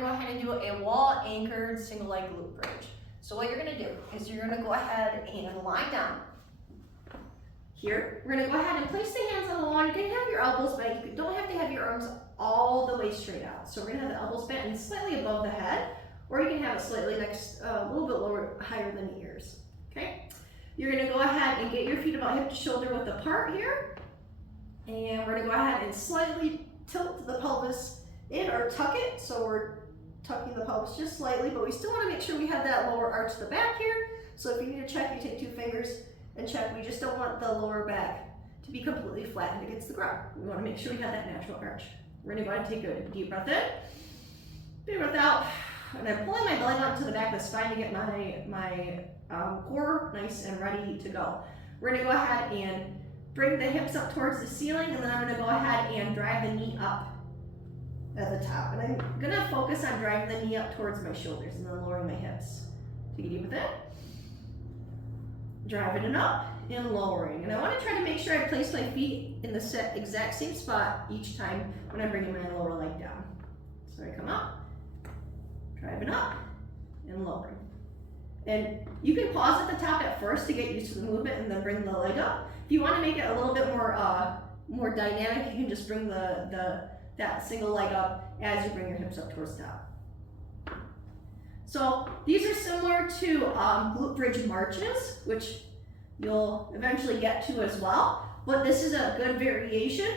gonna go ahead and do a wall anchored single leg glute bridge. So what you're gonna do is you're gonna go ahead and lie down. Here, we're gonna go ahead and place the hands on the wall. You can have your elbows bent. You don't have to have your arms all the way straight out. So we're gonna have the elbows bent and slightly above the head, or you can have it slightly next, a little bit lower, higher than the ears, okay? You're gonna go ahead and get your feet about hip to shoulder width apart here. And we're gonna go ahead and slightly tilt the pelvis in or tuck it. So we're tucking the pelvis just slightly, but we still wanna make sure we have that lower arch to the back here. So if you need to check, you take 2 fingers and check. We just don't want the lower back to be completely flattened against the ground. We wanna make sure we have that natural arch. We're gonna go ahead and take a deep breath in, big breath out, and I'm pulling my belly button to the back of the spine to get my core nice and ready to go. We're gonna go ahead and bring the hips up towards the ceiling, and then I'm gonna go ahead and drive the knee up at the top. And I'm gonna focus on driving the knee up towards my shoulders and then lowering my hips. Take a deep breath in, driving it up and lowering. And I wanna try to make sure I place my feet in the exact same spot each time when I'm bringing my lower leg down. So I come up, driving up and lowering. And you can pause at the top at first to get used to the movement and then bring the leg up. If you want to make it a little bit more dynamic, you can just bring that single leg up as you bring your hips up towards the top. So these are similar to glute bridge marches, which you'll eventually get to as well. But this is a good variation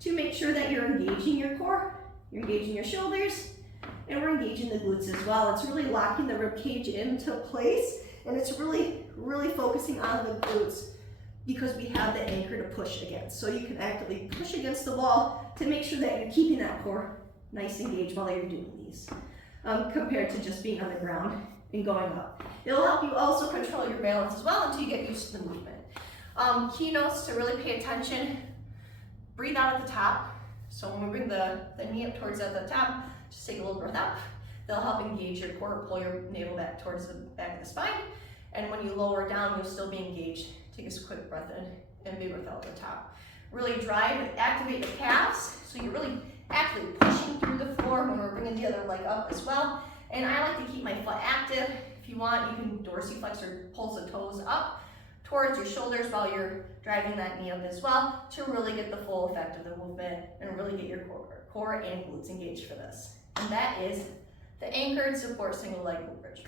to make sure that you're engaging your core, you're engaging your shoulders, and we're engaging the glutes as well. It's really locking the rib cage into place, and it's really, really focusing on the glutes because we have the anchor to push against. So you can actively push against the wall to make sure that you're keeping that core nice and engaged while you're doing these, compared to just being on the ground and going up. It'll help you also control your balance as well until you get used to the movement. Key notes to really pay attention: breathe out at the top. So when we bring the knee up towards at the top, just take a little breath out. They'll help engage your core, pull your navel back towards the back of the spine. And when you lower down, you'll still be engaged. Take a quick breath in and big breath out at the top. Really drive, activate the calves. So you're really actively pushing through the floor when we're bringing the other leg up as well. And I like to keep my foot active. If you want, you can dorsiflex or pulse the toes up towards your shoulders while you're driving that knee up as well to really get the full effect of the movement and really get your core and glutes engaged for this. And that is the anchored support single leg glute bridge.